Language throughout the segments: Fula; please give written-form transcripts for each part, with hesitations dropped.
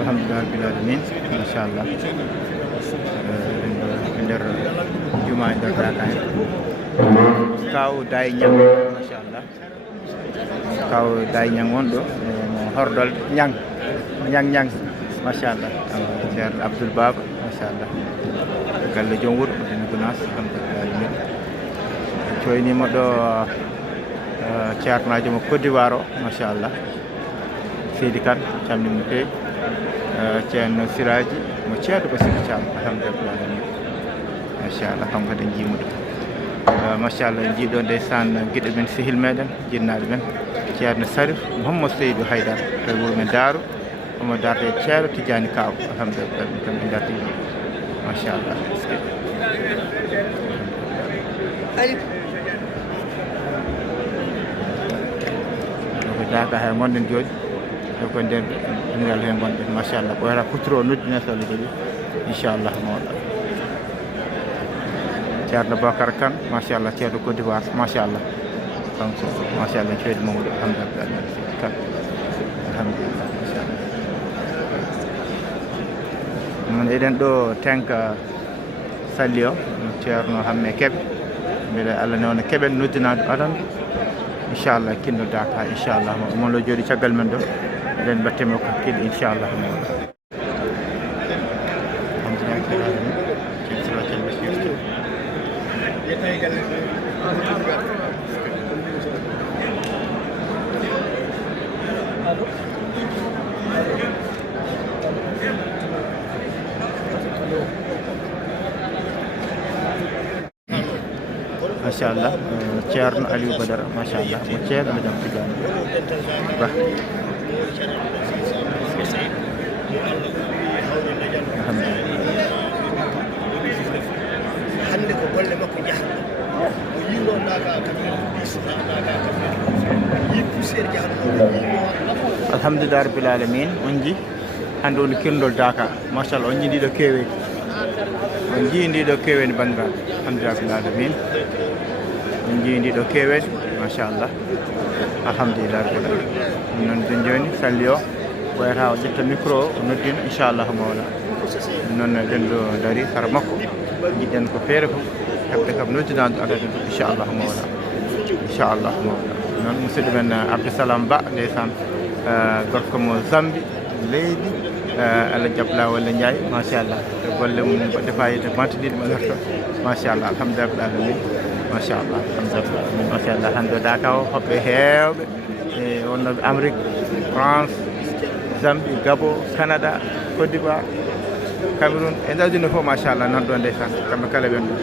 alhamdulillah rabbil alamin machallah nder juma nder Dakar kaw day ñang machallah kaw day ñang wonɗo mo hordol ñang machallah ceerno Abdoul Baba machallah galle joom wuuro dene Gounass alhamdulillah alamin coynima ɗo ceernajo mo Côte d'Ivoire o machallah Seydi Kane camnimo no feewi ceerno Siraji mo ceerno ko Sidi Thiam alhamdulillah machallah kam kadi jiimu ɗum machallah jiiɗo ndeysan guiɗo men sehil meɗen jinnaɗo men ceerno Sarif Mouhammad Seydou Haydara e wuuro men Daaru omo darde ceerno Tidiani Kaw alhamdulillah kamɓe dardi machallah ko Dakar hay gonɗen joni ko nder ngal hen gonɗen machallah ko wara kutoro noddina solle kadi inchallah mawɗo ceerno Bocar Kane machallah ceerno Côte d'Ivoire machallah kanko machallah ceerno Mamadou alhamdulillah Kane alhamdulillah machallah min eɗen ɗo tenka salli o ceerno Hamme Keɓe mbiɗa Allah newno keɓen noddinade aɗan inchallah kinno Dakar inchallah mon lo jooɗi caggal men ɗo eɗen battemo ko hakkille inchallah mawɗo machallah ceerno Aliou Badara machallah mo ceerno Madame Tidiane Ba hande ko golle makko jahata o yino naga kamɓe yippuseer jahata alhamdulillah rabbil alamin on ji hande woni kirndol Dakar machallah on ji ndiɗo keweji on ji ndiɗo keweni bandiraɓe alhamdulillah rabbil alamin on ji ndiɗo keweni machallah alhamdulillah rabbil alamin noon den joni salli o wayata o ƴetta micro o noddina inchallah mawla noon eɗen ɗo daari sara makko jiɗɗen ko feere fof heɓde kam noddinade adade ɗum inchallah mawla noon musidɗo men Abdoussalam Ba ndeysan gorko mo Zambi leydi Allah jabla walla Ndiaye machallah golle mum baɗɗe fayida mantiniɗe mo nerto machallah alhamdulillah rabbil alamin machallah alhamdulillah machallah hande Dakar o hoɓɓe hewɓe e wonnoɓe Amérique France Zambie Gabon Canada Côte d'Ivoire Cameroun e nder aduna fof machallah nan ɗo ndeysan kamɓe kala ɓen ɗo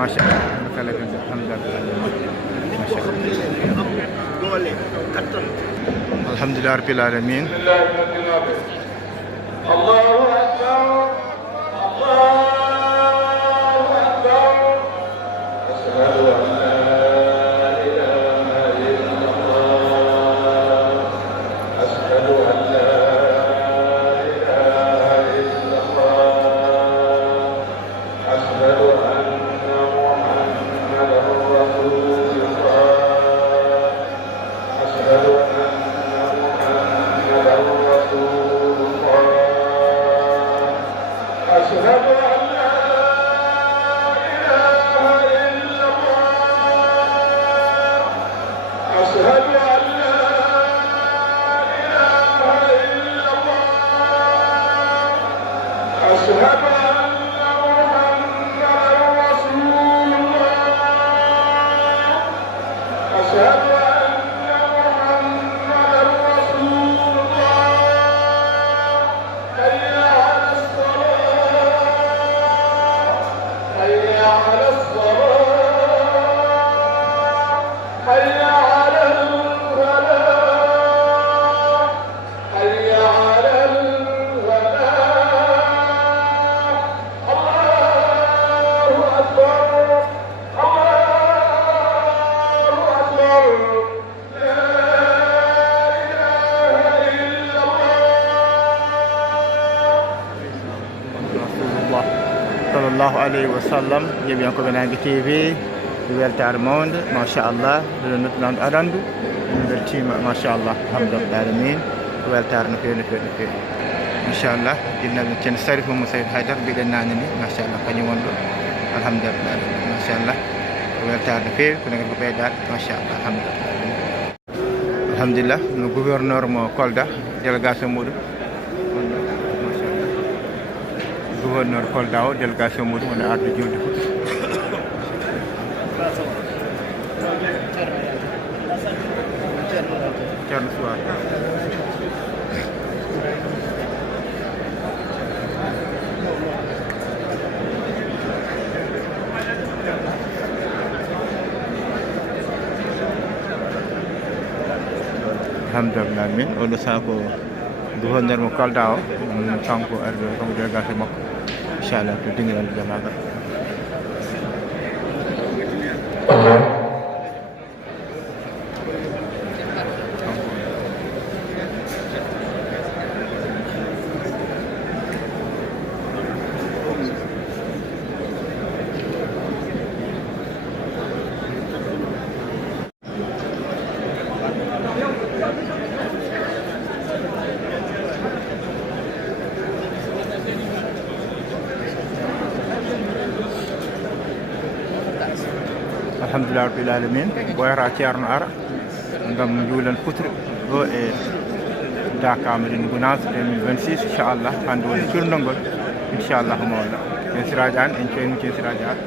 machallah kamɓe kala ɓen ɗo alhamdulillah rabbil alamin Allahu akbar Allahu akbar ashhadu an la ilaha illallah ashhadu an la ilaha illallah ashhadu anna muhammadan rasulullah ashhadu anna muhammadan rasulullah ashhadu an la ilaha illallah ashhadu an la ilaha illallah ashhadu anna muhammadan rasulullah ashhadu anna muhammadan rasulullah hayya ala as-salah hayya ala as-salah hayya ala al-falah hayya ala al-falah Allahu akbar Allahu akbar la ilaha illallah sallallahu alayhi wa sallam jeeɓiyankoɓe Nangue TV weltare mawde machallah ɗo noddunoɗo aɗandu min beltima machallah alhamdulillah alamin weltare no feewi no feewi no feewi inchallah jinnaɓe ceerno Sarif Mamadou Saydou Haydara mbiɗen nane ni machallah kañum won ɗo alhamdulillah machallah weltare no feewi kono kadi ko ɓeydade machallah alhamdulillah no gouverneur mo Kolda délégation muɗum machallah gouverneur Kolda o délégation muɗum wona arde julde Fouta ceerno Suwar alhamdulillah min oɗo saaha ko gouverneur mo Kolda o kanko arde kanko délégation makko inchallah to dingiral jamagal alhamdulillah rabbil alamin ɓoyata ceerno ara gam juulan Fouta ɗo e Dakar Médina Gounass 2026 inchallah hande woni curndol ngol inchallah mawɗa en siraji an en coyni en siraji an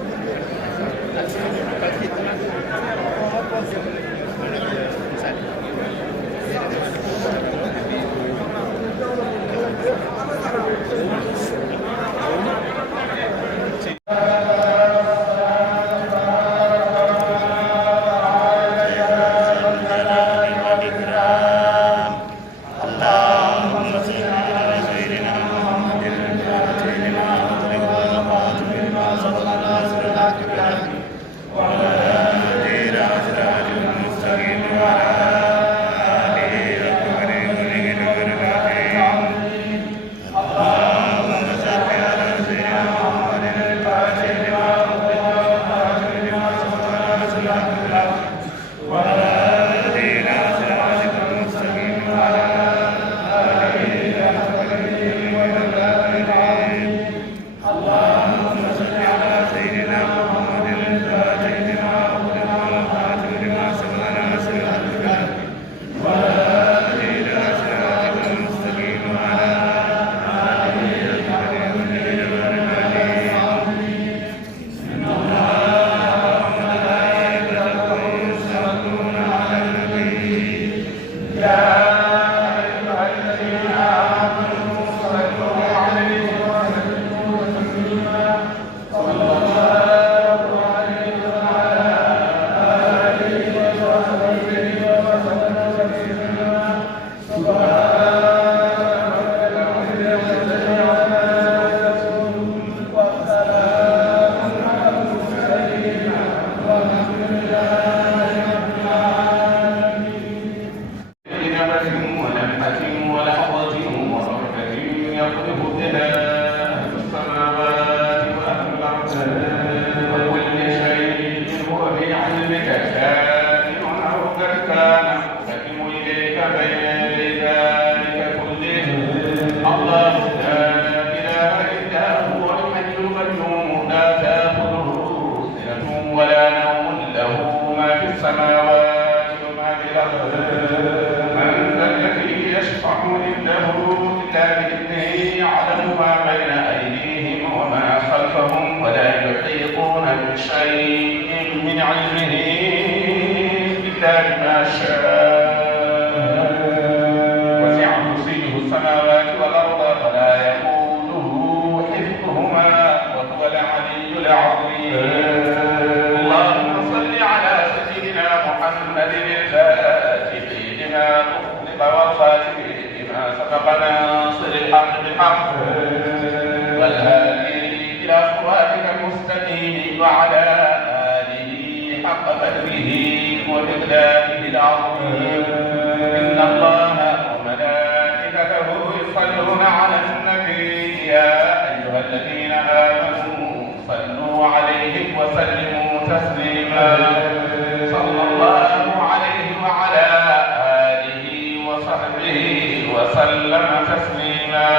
وسلم تسليما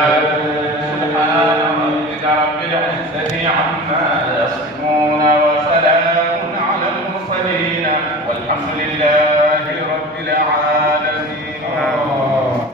سبحان